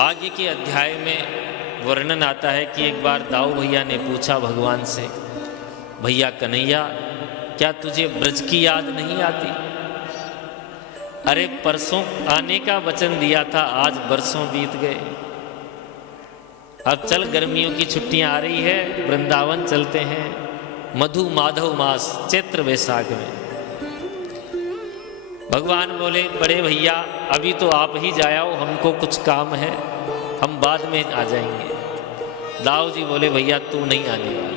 आगे के अध्याय में वर्णन आता है कि एक बार दाऊ भैया ने पूछा भगवान से, भैया कन्हैया, क्या तुझे ब्रज की याद नहीं आती? अरे परसों आने का वचन दिया था, आज बरसों बीत गए। अब चल, गर्मियों की छुट्टियां आ रही है, वृंदावन चलते हैं मधु माधव मास चैत्र वैशाख में। भगवान बोले, बड़े भैया अभी तो आप ही जाओ, हमको कुछ काम है, हम बाद में आ जाएंगे। दाऊ जी बोले, भैया तू नहीं आने वाला।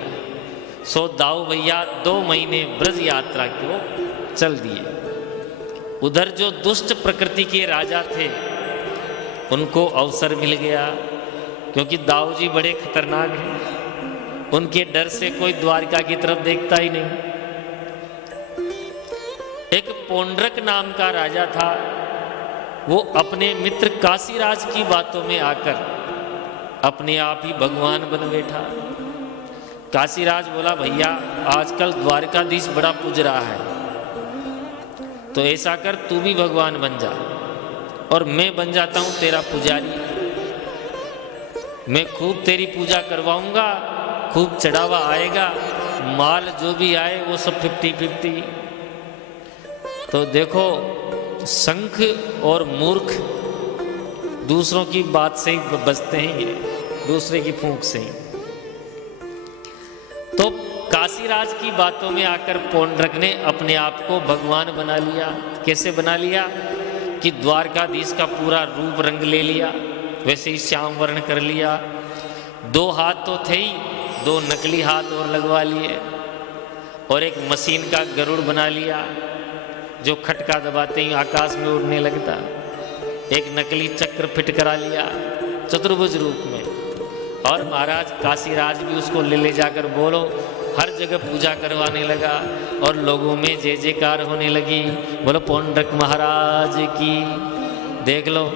सो दाऊ भैया 2 महीने ब्रज यात्रा को चल दिए। उधर जो दुष्ट प्रकृति के राजा थे उनको अवसर मिल गया, क्योंकि दाऊ जी बड़े खतरनाक हैं, उनके डर से कोई द्वारका की तरफ देखता ही नहीं। एक पौंड्रक नाम का राजा था, वो अपने मित्र काशीराज की बातों में आकर अपने आप ही भगवान बन बैठा। काशीराज बोला, भैया आजकल द्वारकाधीश बड़ा पूज रहा है, तो ऐसा कर तू भी भगवान बन जा और मैं बन जाता हूं तेरा पुजारी। मैं खूब तेरी पूजा करवाऊंगा, खूब चढ़ावा आएगा, माल जो भी आए वो सब 50-50। तो देखो, संख और मूर्ख दूसरों की बात से ही बचते हैं, ये दूसरे की फूंक से ही। तो काशीराज की बातों में आकर पौंड्रक ने अपने आप को भगवान बना लिया। कैसे बना लिया कि द्वारकाधीश का पूरा रूप रंग ले लिया, वैसे ही श्याम वर्ण कर लिया। 2 हाथ तो थे ही, 2 नकली हाथ और लगवा लिए, और एक मशीन का गरुड़ बना लिया जो खटका दबाते ही आकाश में उड़ने लगता। एक नकली चक्र फिट करा लिया चतुर्भुज रूप में, और महाराज काशीराज भी उसको ले जाकर बोलो हर जगह पूजा करवाने लगा, और लोगों में जय जयकार होने लगी। बोलो पौंड्रक महाराज की। देख लो,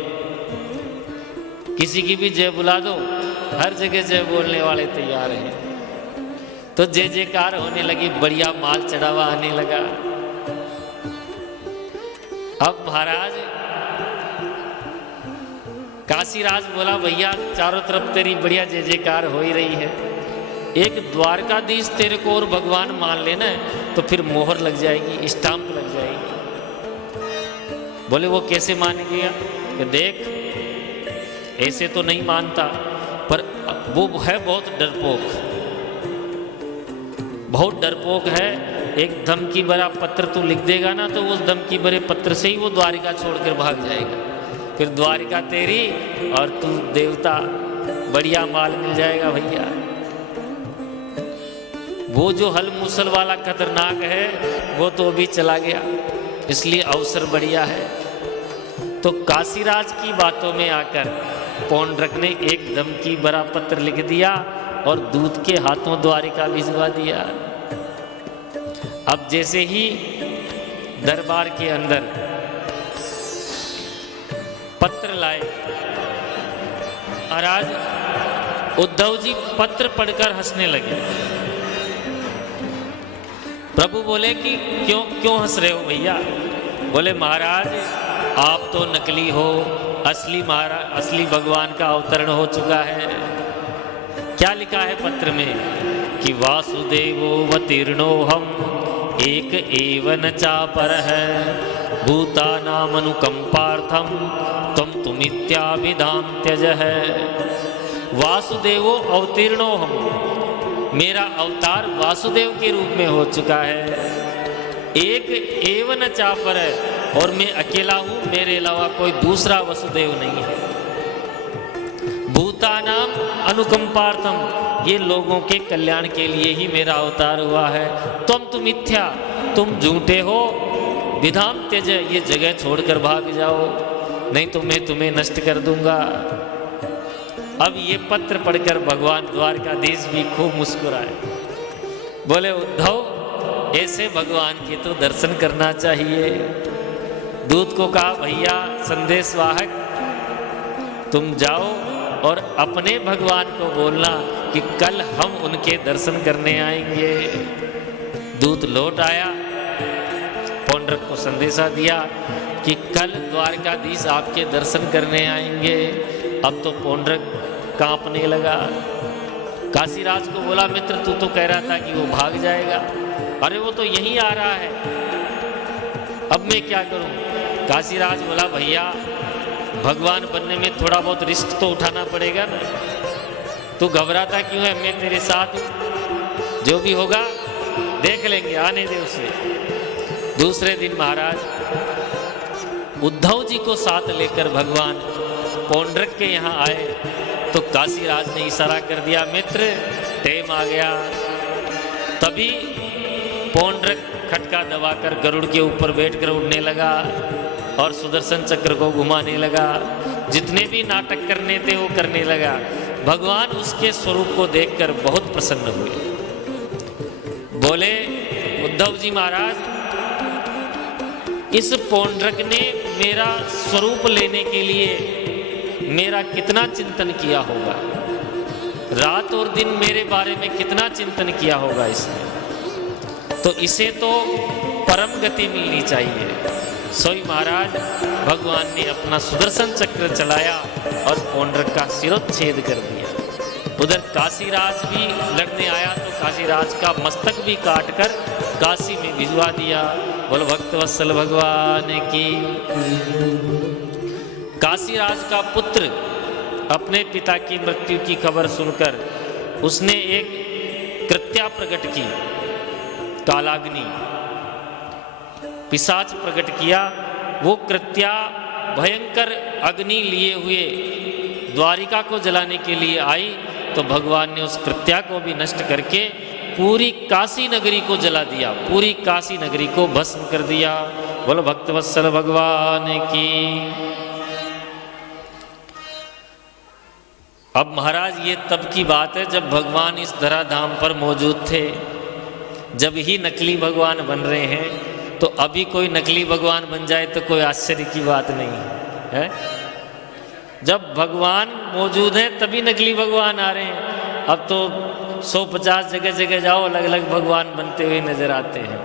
किसी की भी जय बुला दो, हर जगह जय बोलने वाले तैयार हैं। तो जय जयकार होने लगी, बढ़िया माल चढ़ावा आने लगा। अब महाराज काशीराज बोला, भैया चारों तरफ तेरी बढ़िया जय जयकार हो ही रही है, एक द्वारकाधीश तेरे को और भगवान मान लेना तो फिर मोहर लग जाएगी, स्टाम्प लग जाएगी। बोले वो कैसे मानेगा? कि देख, ऐसे तो नहीं मानता, पर वो है बहुत डरपोक है। एक धमकी भरा पत्र तू लिख देगा ना, तो उस धमकी भरे पत्र से ही वो द्वारिका छोड़कर भाग जाएगा। फिर द्वारिका तेरी और तू देवता, बढ़िया माल मिल जाएगा भैया। वो जो हल मुसल वाला खतरनाक है वो तो अभी चला गया, इसलिए अवसर बढ़िया है। तो काशीराज की बातों में आकर पौंड्रक ने एक धमकी भरा पत्र लिख दिया और दूत के हाथों द्वारिका भिजवा दिया। अब जैसे ही दरबार के अंदर पत्र लाए, महाराज उद्धव जी पत्र पढ़कर हंसने लगे। प्रभु बोले कि क्यों हंस रहे हो भैया? बोले महाराज आप तो नकली हो, असली भगवान का अवतरण हो चुका है। क्या लिखा है पत्र में कि वासुदेवोऽवतीर्णो हम एक एव न चापरः भूतानामनुकंपार्थम त्वं तुमित्याभिधाम त्यजः। वासुदेवो अवतीर्णो हम, मेरा अवतार वासुदेव के रूप में हो चुका है। एक एव न चापरः, और मैं अकेला हूं, मेरे अलावा कोई दूसरा वसुदेव नहीं है। भूतानाम अनुकंपार्थम, ये लोगों के कल्याण के लिए ही मेरा अवतार हुआ है। तुम मिथ्या, तुम झूठे हो। विधाम त्यज, ये जगह छोड़कर भाग जाओ, नहीं तो मैं तुम्हें नष्ट कर दूंगा। अब ये पत्र पढ़कर भगवान द्वारकाधीश भी खूब मुस्कुराए। बोले उद्धव, ऐसे भगवान के तो दर्शन करना चाहिए। दूत को कहा, भैया संदेशवाहक तुम जाओ और अपने भगवान को बोलना कि कल हम उनके दर्शन करने आएंगे। दूत लौट आया, पौंड्रक को संदेशा दिया कि कल द्वारकाधीश आपके दर्शन करने आएंगे। अब तो पौंड्रक कांपने लगा। काशीराज को बोला, मित्र तू तो कह रहा था कि वो भाग जाएगा, अरे वो तो यहीं आ रहा है, अब मैं क्या करूं? काशीराज बोला, भैया भगवान बनने में थोड़ा बहुत रिस्क तो उठाना पड़ेगा ना, तू घबराता क्यों है? मैं तेरे साथ हूं, जो भी होगा देख लेंगे, आने दे उसे। दूसरे दिन महाराज उद्धव जी को साथ लेकर भगवान पौंड्रक के यहाँ आए तो काशीराज ने इशारा कर दिया, मित्र टाइम आ गया। तभी पौंड्रक खटका दबाकर गरुड़ के ऊपर बैठकर उड़ने लगा और सुदर्शन चक्र को घुमाने लगा। जितने भी नाटक करने थे वो करने लगा। भगवान उसके स्वरूप को देखकर बहुत प्रसन्न हुए। बोले, उद्धव जी महाराज, इस पौंड्रक ने मेरा स्वरूप लेने के लिए मेरा कितना चिंतन किया होगा, रात और दिन मेरे बारे में कितना चिंतन किया होगा इसने, तो इसे तो परम गति मिलनी चाहिए। सोई महाराज भगवान ने अपना सुदर्शन चक्र चलाया और पौंड्रक का शिरोच्छेद कर दिया। उधर काशीराज भी लड़ने आया तो काशीराज का मस्तक भी काटकर काशी में भिजवा दिया। बोलो भक्तवत्सल भगवान की। काशीराज का पुत्र अपने पिता की मृत्यु की खबर सुनकर उसने एक कृत्या प्रकट की, कालाग्नि पिशाच प्रकट किया। वो कृत्या भयंकर अग्नि लिए हुए द्वारिका को जलाने के लिए आई तो भगवान ने उस कृत्या को भी नष्ट करके पूरी काशी नगरी को जला दिया, पूरी काशी नगरी को भस्म कर दिया। बोलो भक्तवत्सल भगवान की। अब महाराज ये तब की बात है जब भगवान इस धराधाम पर मौजूद थे, जब ही नकली भगवान बन रहे हैं। तो अभी कोई नकली भगवान बन जाए तो कोई आश्चर्य की बात नहीं है। जब भगवान मौजूद हैं तभी नकली भगवान आ रहे हैं। अब तो 150 जगह जगह जाओ अलग अलग भगवान बनते हुए नजर आते हैं।